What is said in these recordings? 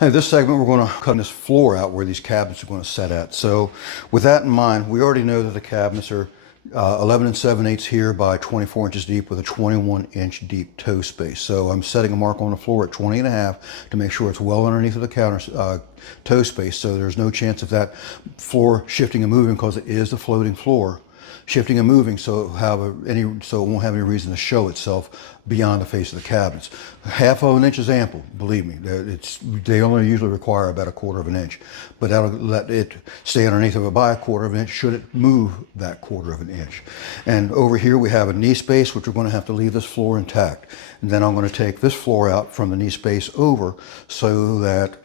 Hey, this segment we're going to cut this floor out where these cabinets are going to set at. So with that in mind, we already know that the cabinets are 11 7/8 here by 24 inches deep with a 21-inch deep toe space. So I'm setting a mark on the floor at 20.5 to make sure it's well underneath of the counter toe space, so there's no chance of that floor shifting and moving, because it is a floating floor, shifting and moving, so it won't have any reason to show itself beyond the face of the cabinets. Half of an inch is ample, believe me. They only usually require about 1/4 of an inch, but that'll let it stay underneath of it by 1/4 of an inch should it move that 1/4 of an inch. And over here we have a knee space, which we're going to have to leave this floor intact. And then I'm going to take this floor out from the knee space over, so that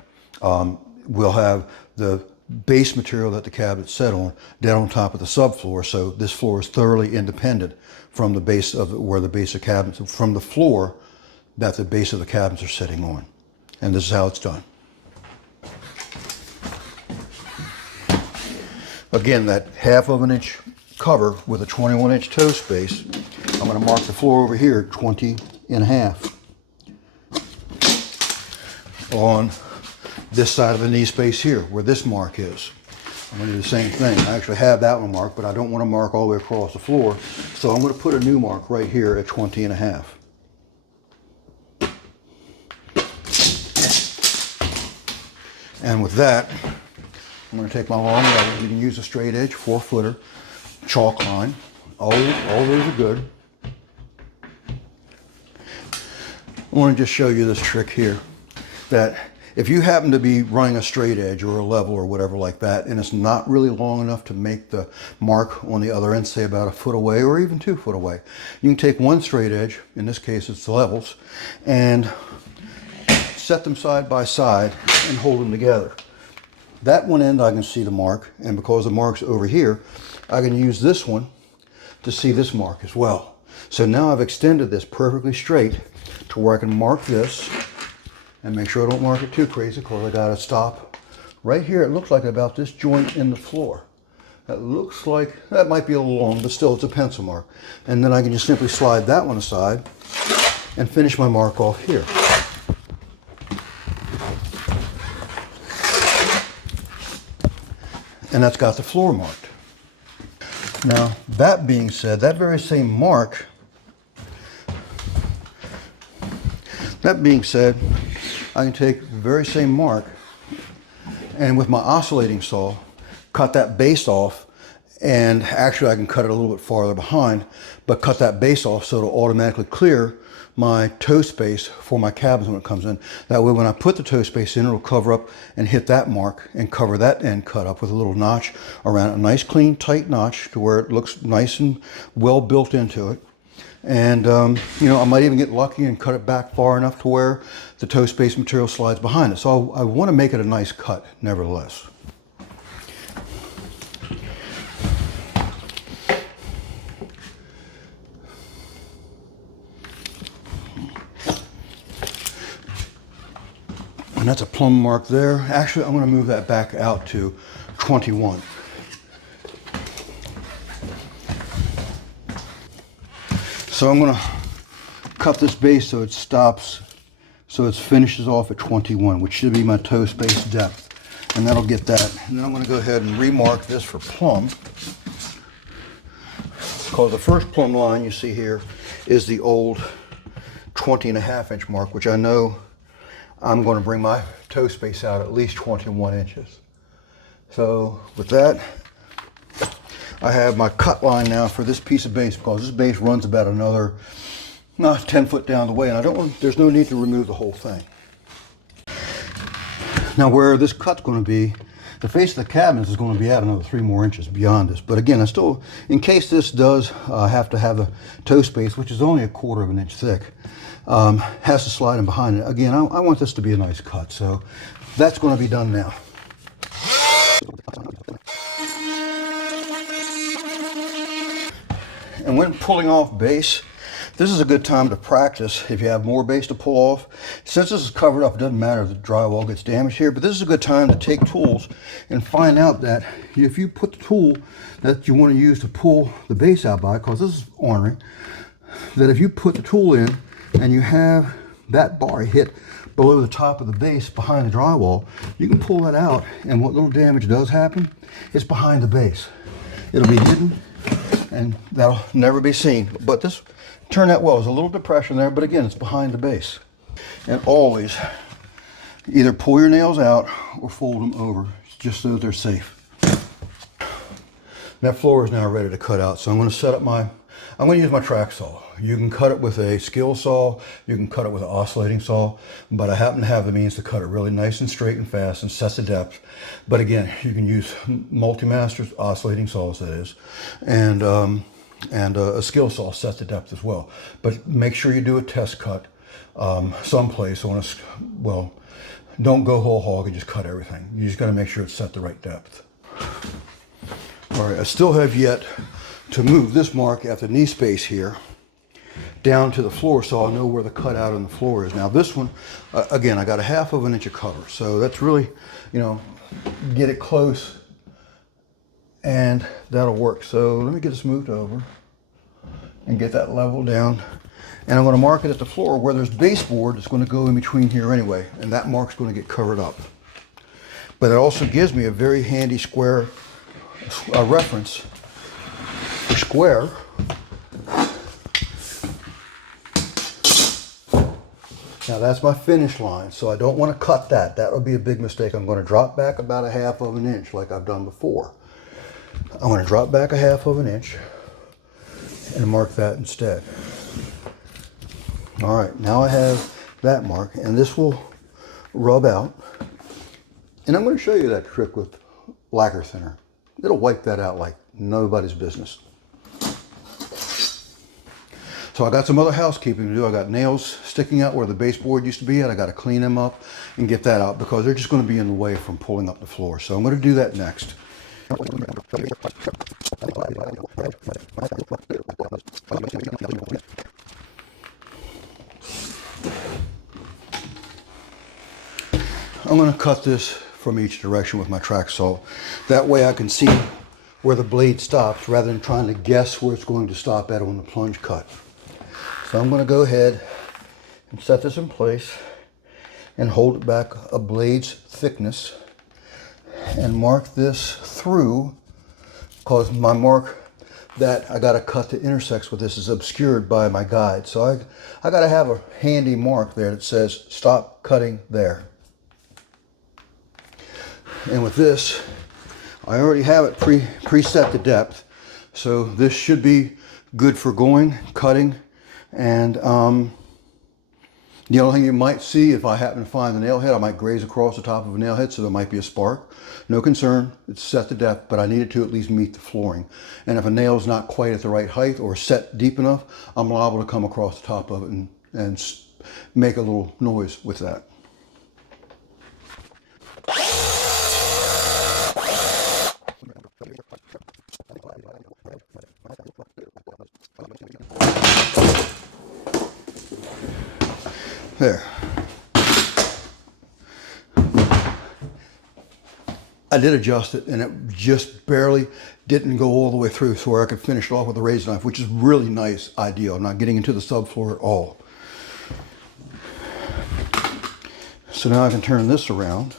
we'll have the base material that the cabinet's set on down on top of the subfloor, so this floor is thoroughly independent from the base of where the base of cabinets, from the floor that the base of the cabinets are sitting on. And this is how it's done. Again, that half of an inch cover with a 21-inch toe space, I'm going to mark the floor over here 20.5 on this side of the knee space here, where this mark is. I'm going to do the same thing. I actually have that one marked, but I don't want to mark all the way across the floor, so I'm going to put a new mark right here at 20.5. And with that, I'm going to take my long level. You can use a straight edge 4-footer, chalk line. All those are good. I want to just show you this trick here, that if you happen to be running a straight edge or a level or whatever like that, and it's not really long enough to make the mark on the other end, say about 1 foot away or even 2 foot away, you can take one straight edge, in this case it's the levels, and set them side by side and hold them together. That one end I can see the mark, and because the mark's over here, I can use this one to see this mark as well. So now I've extended this perfectly straight to where I can mark this and make sure I don't mark it too crazy, because I gotta stop right here. It looks like about this joint in the floor. That looks like, that might be a little long, but still it's a pencil mark. And then I can just simply slide that one aside and finish my mark off here. And that's got the floor marked. Now, that being said, that very same mark, I can take the very same mark and with my oscillating saw, cut that base off, and actually I can cut it a little bit farther behind, but cut that base off so it'll automatically clear my toe space for my cabinets when it comes in. That way when I put the toe space in, it'll cover up and hit that mark and cover that end cut up with a little notch around it. A nice clean tight notch to where it looks nice and well built into it. And you know, I might even get lucky and cut it back far enough to where the toe space material slides behind it. So I want to make it a nice cut nevertheless. And that's a plumb mark there. Actually, I'm going to move that back out to 21. So I'm going to cut this base so it stops, so it finishes off at 21, which should be my toe space depth. And that'll get that. And then I'm going to go ahead and remark this for plumb, because the first plumb line you see here is the old 20.5 inch mark, which I know I'm going to bring my toe space out at least 21 inches. So with that, I have my cut line now for this piece of base, because this base runs about another 10 foot down the way, and there's no need to remove the whole thing. Now where this cut's going to be, the face of the cabinets is going to be out another 3 more inches beyond this. But again, I still, in case this does have to have a toe space, which is only 1/4 of an inch thick, has to slide in behind it. Again, I want this to be a nice cut, so that's going to be done now. And when pulling off base, this is a good time to practice if you have more base to pull off. Since this is covered up, it doesn't matter if the drywall gets damaged here, but this is a good time to take tools and find out that if you put the tool that you want to use to pull the base out by, because this is ornery, that if you put the tool in and you have that bar hit below the top of the base behind the drywall, you can pull that out, and what little damage does happen is behind the base. It'll be hidden and that'll never be seen. But this turned out well. There's a little depression there, but again, it's behind the base. And always either pull your nails out or fold them over just so that they're safe. That floor is now ready to cut out, so I'm going to set up I'm going to use my track saw. You can cut it with a skill saw, you can cut it with an oscillating saw, but I happen to have the means to cut it really nice and straight and fast and set the depth. But again, you can use HouseMasters oscillating saws, that is, and a skill saw sets the depth as well. But make sure you do a test cut someplace on well, don't go whole hog and just cut everything. You just got to make sure it's set the right depth. All right, I still have yet to move this mark at the knee space here down to the floor so I'll know where the cutout on the floor is. Now this one, again, I got a 1/2 inch of cover, so that's really, you know, get it close and that'll work. So let me get this moved over and get that level down. And I'm going to mark it at the floor where there's baseboard that's going to go in between here anyway, and that mark's going to get covered up. But it also gives me a very handy square reference for square. Now that's my finish line, so I don't want to cut that. That would be a big mistake. I'm going to drop back about a 1/2 inch like I've done before. I'm going to drop back a 1/2 inch and mark that instead. All right, now I have that mark, and this will rub out. And I'm going to show you that trick with lacquer thinner. It'll wipe that out like nobody's business. So I got some other housekeeping to do. I got nails sticking out where the baseboard used to be at. I got to clean them up and get that out because they're just going to be in the way from pulling up the floor. So I'm going to do that next. I'm going to cut this from each direction with my track saw. That way I can see where the blade stops rather than trying to guess where it's going to stop at on the plunge cut. So I'm going to go ahead and set this in place and hold it back a blade's thickness and mark this through, because my mark that I got to cut that intersects with this is obscured by my guide. So I got to have a handy mark there that says stop cutting there. And with this, I already have it preset the depth, so this should be good for going, cutting, and the only thing you might see if I happen to find the nail head, I might graze across the top of a nail head, so there might be a spark. No concern, it's set the depth, but I need it to at least meet the flooring. And if a nail is not quite at the right height or set deep enough, I'm liable to come across the top of it and make a little noise with that. There. I did adjust it, and it just barely didn't go all the way through so where I could finish it off with a razor knife, which is really nice, ideal. I'm not getting into the subfloor at all. So now I can turn this around.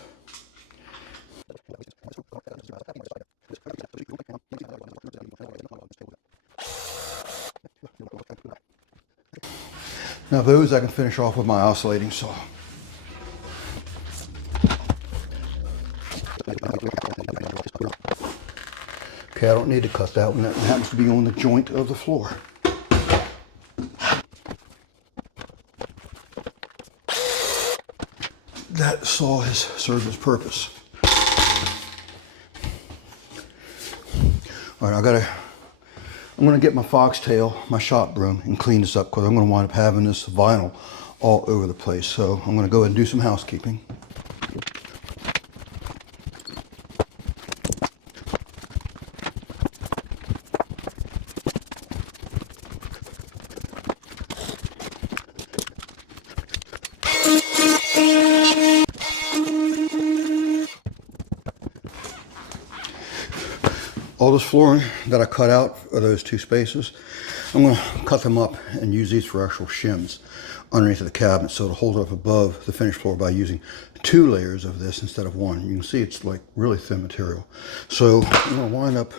Now those I can finish off with my oscillating saw. Okay, I don't need to cut that one. That happens to be on the joint of the floor. That saw has served its purpose. All right, I'm going to get my foxtail, my shop broom, and clean this up because I'm going to wind up having this vinyl all over the place. So I'm going to go ahead and do some housekeeping. All this flooring that I cut out of those two spaces, I'm going to cut them up and use these for actual shims. underneath of the cabinet, so it'll hold it up above the finished floor by using 2 layers of this instead of 1. You can see it's like really thin material. So I'm going to wind up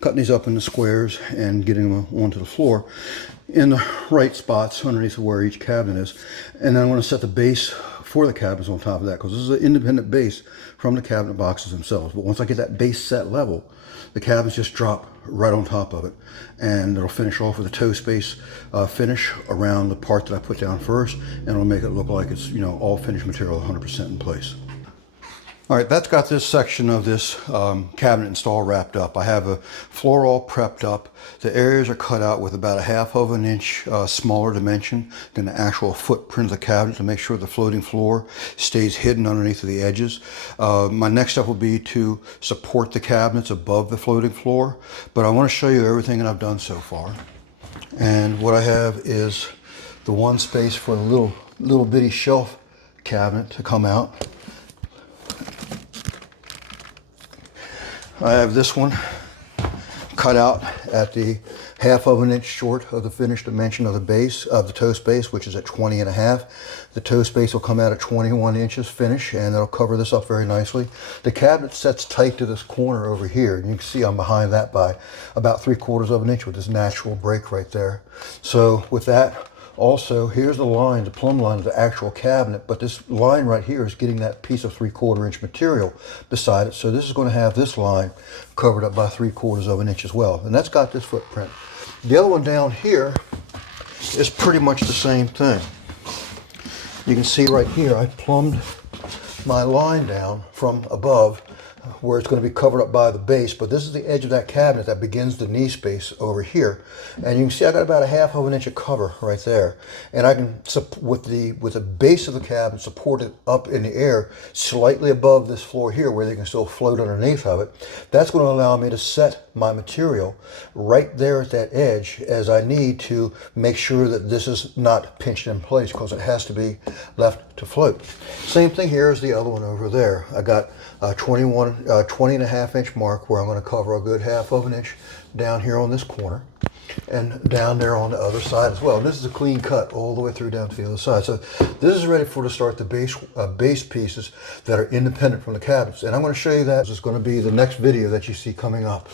cutting these up into squares and getting them onto the floor in the right spots underneath of where each cabinet is. And then I'm going to set the base for the cabinets on top of that, because this is an independent base from the cabinet boxes themselves. But once I get that base set level, the cabinets just drop right on top of it, and it'll finish off with a toe space finish around the part that I put down first, and it'll make it look like it's, you know, all finished material 100% in place. All right, that's got this section of this cabinet install wrapped up. I have a floor all prepped up. The areas are cut out with about a 1/2 inch smaller dimension than the actual footprint of the cabinet to make sure the floating floor stays hidden underneath of the edges. My next step will be to support the cabinets above the floating floor, but I want to show you everything that I've done so far. And what I have is the one space for the little bitty shelf cabinet to come out. I have this one cut out at the 1/2 inch short of the finished dimension of the base of the toe space, which is at 20.5. The toe space will come out at 21 inches finish, and it'll cover this up very nicely. The cabinet sets tight to this corner over here, and you can see I'm behind that by about 3/4 inch with this natural break right there. So with that, also, here's the line, the plumb line of the actual cabinet, but this line right here is getting that piece of 3/4 inch material beside it. So this is going to have this line covered up by 3/4 inch as well. And that's got this footprint. The other one down here is pretty much the same thing. You can see right here, I plumbed my line down from above where it's going to be covered up by the base, but this is the edge of that cabinet that begins the knee space over here, and you can see I got about a 1/2 inch of cover right there, and I can with the base of the cabinet support it up in the air slightly above this floor here where they can still float underneath of it. That's going to allow me to set my material right there at that edge as I need to make sure that this is not pinched in place, because it has to be left to float. Same thing here as the other one over there. I got 20.5 inch mark where I'm going to cover a good 1/2 inch down here on this corner and down there on the other side as well. And this is a clean cut all the way through down to the other side. So this is ready to start the base pieces that are independent from the cabinets. And I'm going to show you that. This is going to be the next video that you see coming up.